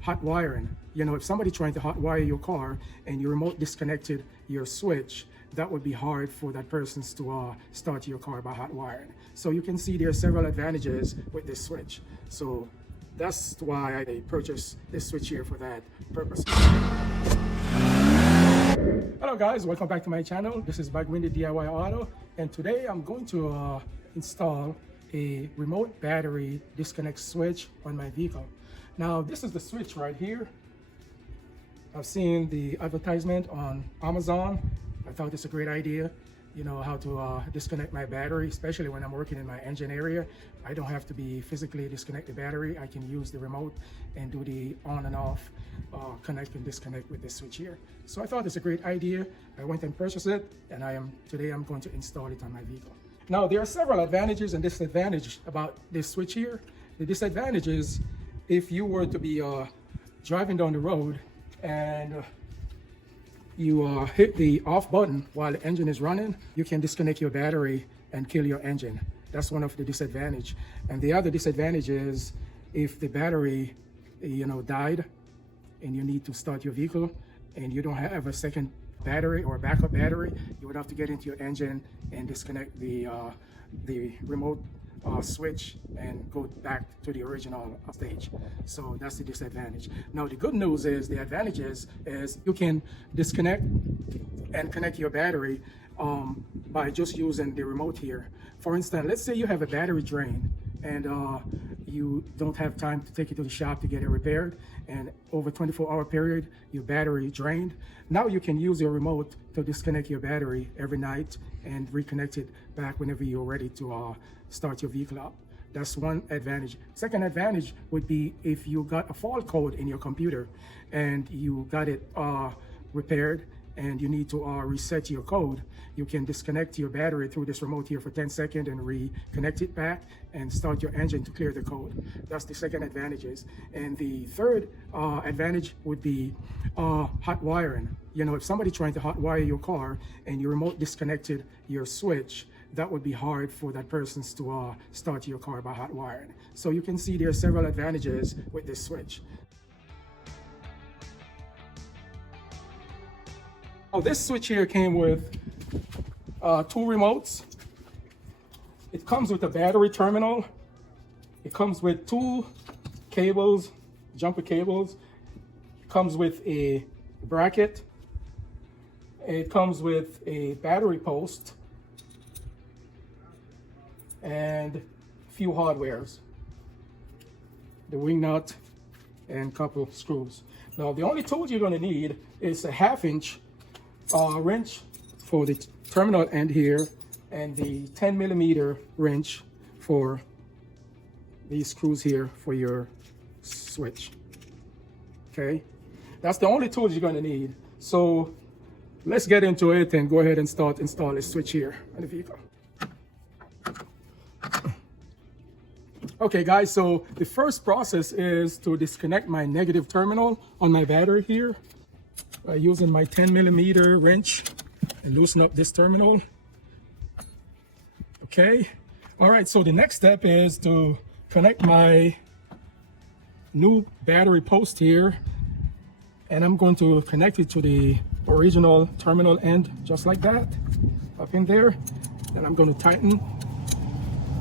hot wiring. You know, if somebody trying to hot wire your car and you remote disconnected your switch, that would be hard for that person to start your car by hot wiring. So you can see there are several advantages with this switch. So that's why I purchased this switch here for that purpose. Hello guys, welcome back to my channel. This is Bagwindi DIY Auto, and today I'm going to install a remote battery disconnect switch on my vehicle. Now this is the switch right here. I've seen the advertisement on Amazon. I thought it's a great idea, you know, how to disconnect my battery, especially when I'm working in my engine area. I don't have to be physically disconnect the battery. I can use the remote and do the on and off connect and disconnect with this switch here. So I thought it's a great idea. I went and purchased it, and today I'm going to install it on my vehicle. Now there are several advantages and disadvantages about this switch here. The disadvantage is if you were to be driving down the road and you hit the off button while the engine is running, you can disconnect your battery and kill your engine. That's one of the disadvantages. And the other disadvantage is if the battery, you know, died and you need to start your vehicle and you don't have a second battery or backup battery, you would have to get into your engine and disconnect the remote switch and go back to the original stage. So that's the disadvantage. Now the good news is, the advantages is you can disconnect and connect your battery by just using the remote here. For instance, let's say you have a battery drain and you don't have time to take it to the shop to get it repaired, and over 24-hour period your battery drained. Now you can use your remote to disconnect your battery every night and reconnect it back whenever you're ready to start your vehicle up. That's one advantage. Second advantage would be if you got a fault code in your computer and you got it repaired and you need to reset your code, you can disconnect your battery through this remote here for 10 seconds and reconnect it back and start your engine to clear the code. That's the second advantages. And the third advantage would be hot wiring. You know, if somebody trying to hot wire your car and you remote disconnected your switch, that would be hard for that person to start your car by hot wiring. So you can see there are several advantages with this switch. Oh, this switch here came with 2 remotes. It comes with a battery terminal. It comes with 2 cables, jumper cables. It comes with a bracket. It comes with a battery post and a few hardwares, the wing nut and couple screws. Now the only tools you're going to need is a 1/2-inch wrench for the terminal end here and the 10mm wrench for these screws here for your switch. Okay, that's the only tools you're going to need. So let's get into it and go ahead and start installing this switch here on the vehicle. Okay guys, so the first process is to disconnect my negative terminal on my battery here by using my 10mm wrench and loosen up this terminal. Okay, all right, so the next step is to connect my new battery post here, and I'm going to connect it to the original terminal end just like that, up in there. And I'm going to tighten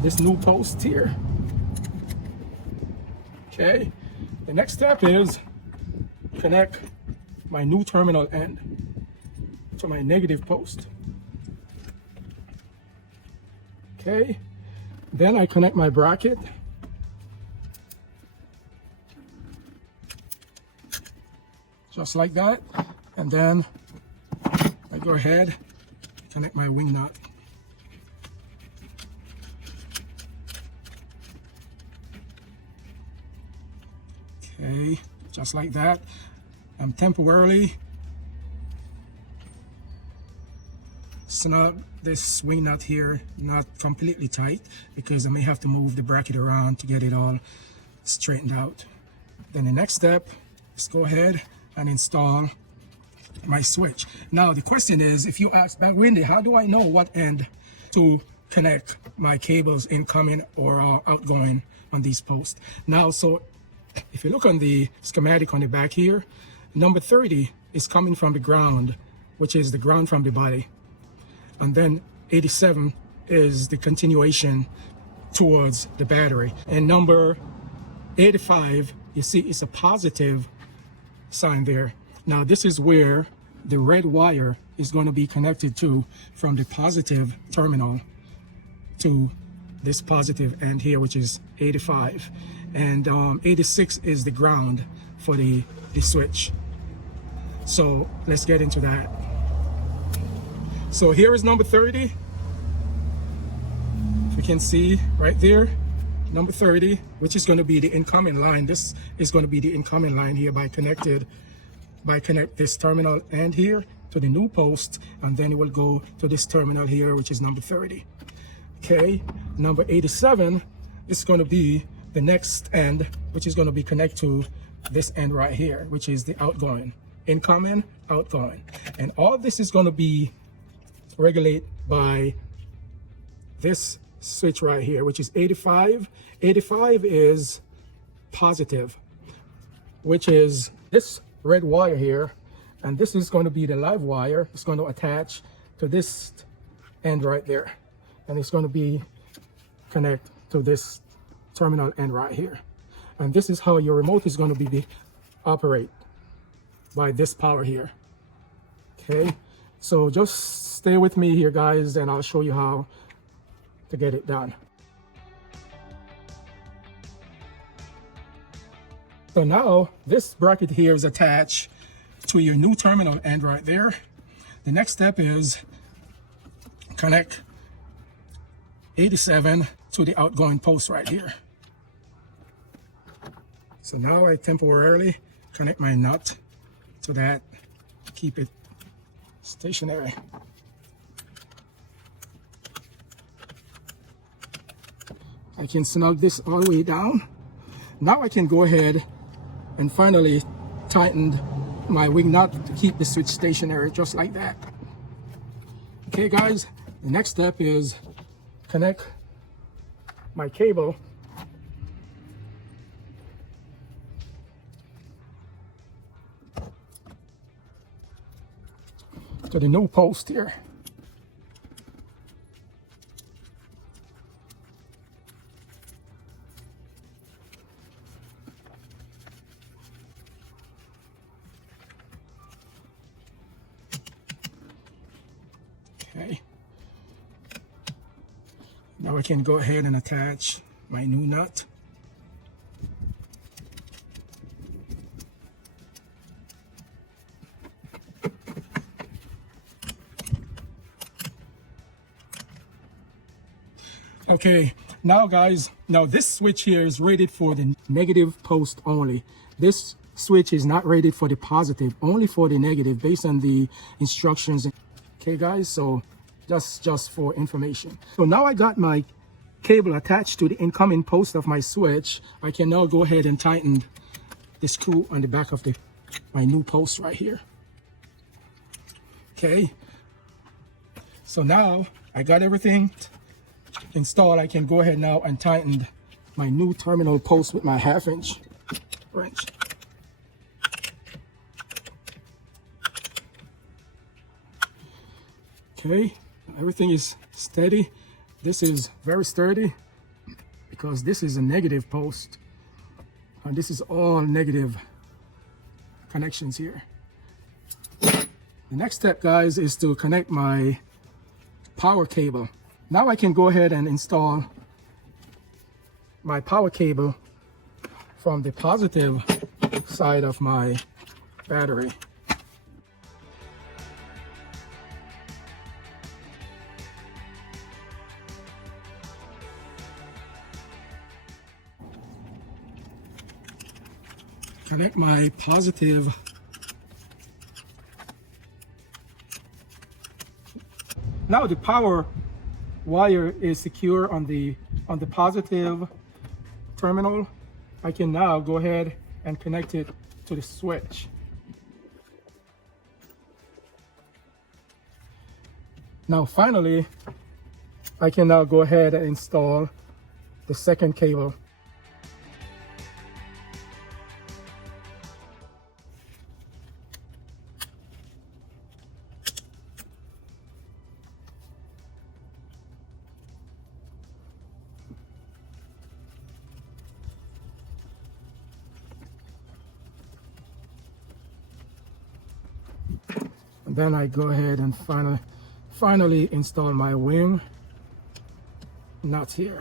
this new post here. Okay, the next step is connect my new terminal end to my negative post. Okay, then I connect my bracket. Just like that. And then I go ahead, connect my wing nut. Okay, just like that. I'm temporarily snug this wing nut here, not completely tight, because I may have to move the bracket around to get it all straightened out. Then the next step is go ahead and install my switch. Now the question is, if you ask Bagwindi, how do I know what end to connect my cables incoming or outgoing on these posts? Now, so If you look on the schematic on the back here, number 30 is coming from the ground, which is the ground from the body. And then 87 is the continuation towards the battery. And number 85, you see it's a positive sign there. Now this is where the red wire is going to be connected to, from the positive terminal to this positive end here, which is 85. And 86 is the ground for the switch. So let's get into that. So here is number 30. If you can see right there, number 30, which is going to be the incoming line. This is going to be the incoming line here connect this terminal end here to the new post, and then it will go to this terminal here, which is number 30. Okay, number 87 is going to be the next end, which is going to be connected to this end right here, which is the outgoing, incoming, outgoing. And all this is going to be regulated by this switch right here, which is 85. 85 is positive, which is this red wire here, and this is going to be the live wire. It's going to attach to this end right there, and it's going to be connect to this terminal end right here. And this is how your remote is going to be operate, by this power here. Okay, so just stay with me here, guys, and I'll show you how to get it done. So now this bracket here is attached to your new terminal end right there. The next step is connect 87 to the outgoing post right here. So now I temporarily connect my nut to that, keep it stationary. I can snug this all the way down. Now I can go ahead and finally tighten my wing nut to keep the switch stationary, just like that. Okay guys, the next step is connect my cable to the new post here. Okay. Now I can go ahead and attach my new nut. Okay, now guys, now this switch here is rated for the negative post only. This switch is not rated for the positive, only for the negative, based on the instructions. Okay guys, so just for information. So now I got my cable attached to the incoming post of my switch. I can now go ahead and tighten the screw on the back of my new post right here. Okay, so now I got everything installed. I can go ahead now and tighten my new terminal post with my 1/2" wrench. Okay, everything is steady. This is very sturdy because this is a negative post, and this is all negative connections here. The next step, guys, is to connect my power cable. Now I can go ahead and install my power cable from the positive side of my battery. Connect my positive now. The power wire is secure on the positive terminal. I can now go ahead and connect it to the switch. Now finally, I can now go ahead and install the second cable. And then I go ahead and finally install my wing nuts here.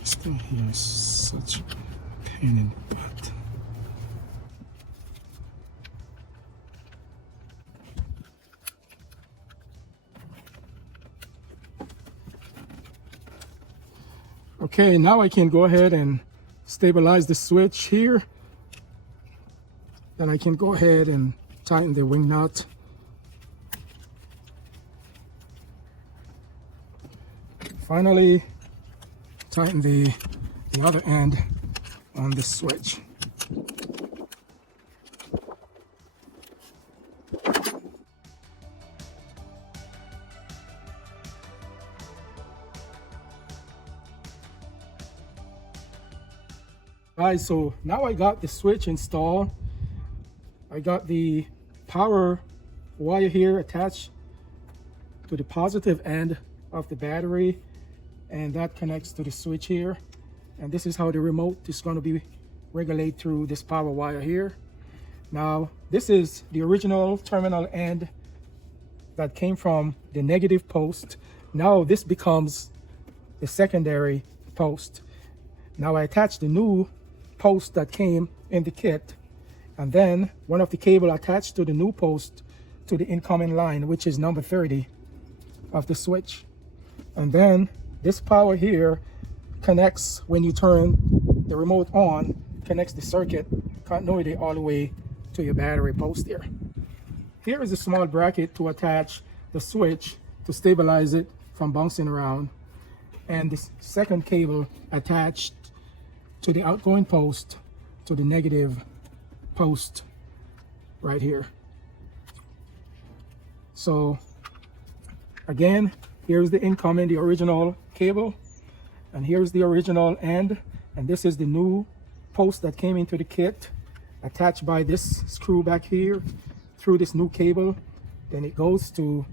This thing here is such a pain in the butt. Okay, now I can go ahead and stabilize the switch here. Then I can go ahead and tighten the wing nut. Finally, tighten the other end on the switch. Guys, so now I got the switch installed. I got the power wire here attached to the positive end of the battery, and that connects to the switch here. And this is how the remote is going to be regulated through this power wire here. Now, this is the original terminal end that came from the negative post. Now this becomes the secondary post. Now I attached the new post that came in the kit, and then one of the cable attached to the new post to the incoming line, which is number 30 of the switch. And then this power here connects, when you turn the remote on, connects the circuit continuity all the way to your battery post here. Here is a small bracket to attach the switch to stabilize it from bouncing around, and this second cable attached to the outgoing post to the negative post right here. So again, here's the incoming, the original cable, and here's the original end, and this is the new post that came into the kit, attached by this screw back here through this new cable. Then it goes to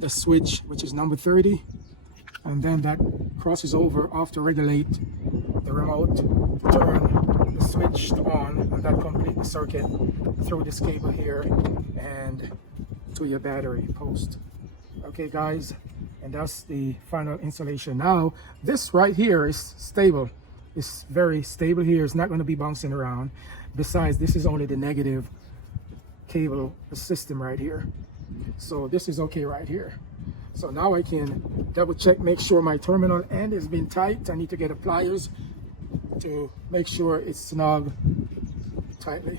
the switch, which is number 30, and then that crosses over off to regulate the remote to turn the switch on, and that completes the circuit through this cable here and to your battery post. Okay guys, and that's the final installation. Now this right here is stable. It's very stable here. It's not going to be bouncing around. Besides, this is only the negative cable system right here, so this is okay right here. So now I can double check, make sure my terminal end has been tight. I need to get a pliers to make sure it's snug tightly.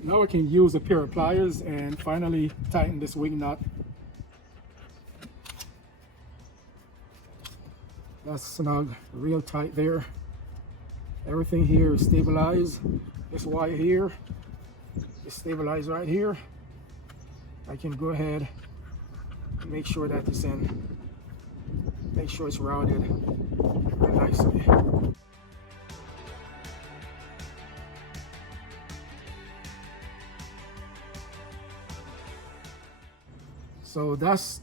Now I can use a pair of pliers and finally tighten this wing nut. That's snug, real tight there. Everything here is stabilized. This wire here is stabilized right here. I can go ahead and make sure that it's in, make sure it's routed very nicely. So that's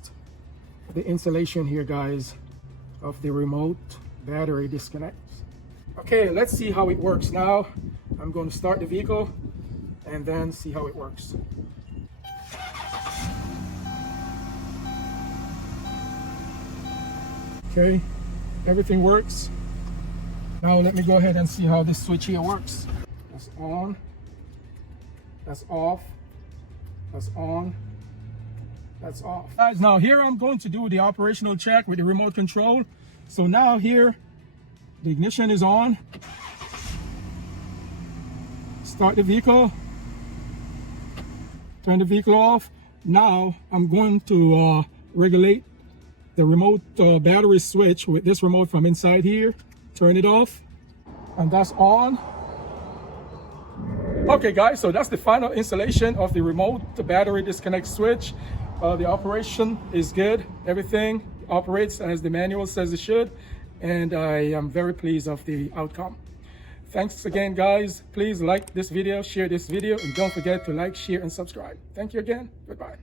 the installation here, guys, of the remote battery disconnect. Okay, let's see how it works now. I'm going to start the vehicle and then see how it works. Okay, everything works. Now let me go ahead and see how this switch here works. That's on, that's off, that's on, that's off. Guys, now here I'm going to do the operational check with the remote control. So now here, the ignition is on. Start the vehicle. Turn the vehicle off. Now I'm going to regulate the remote battery switch with this remote from inside here. Turn it off, and that's on. Okay guys, so that's the final installation of the remote battery disconnect switch. The operation is good. Everything operates as the manual says it should, and I am very pleased of the outcome. Thanks again guys. Please like this video, share this video, and don't forget to like, share, and subscribe. Thank you again. Goodbye.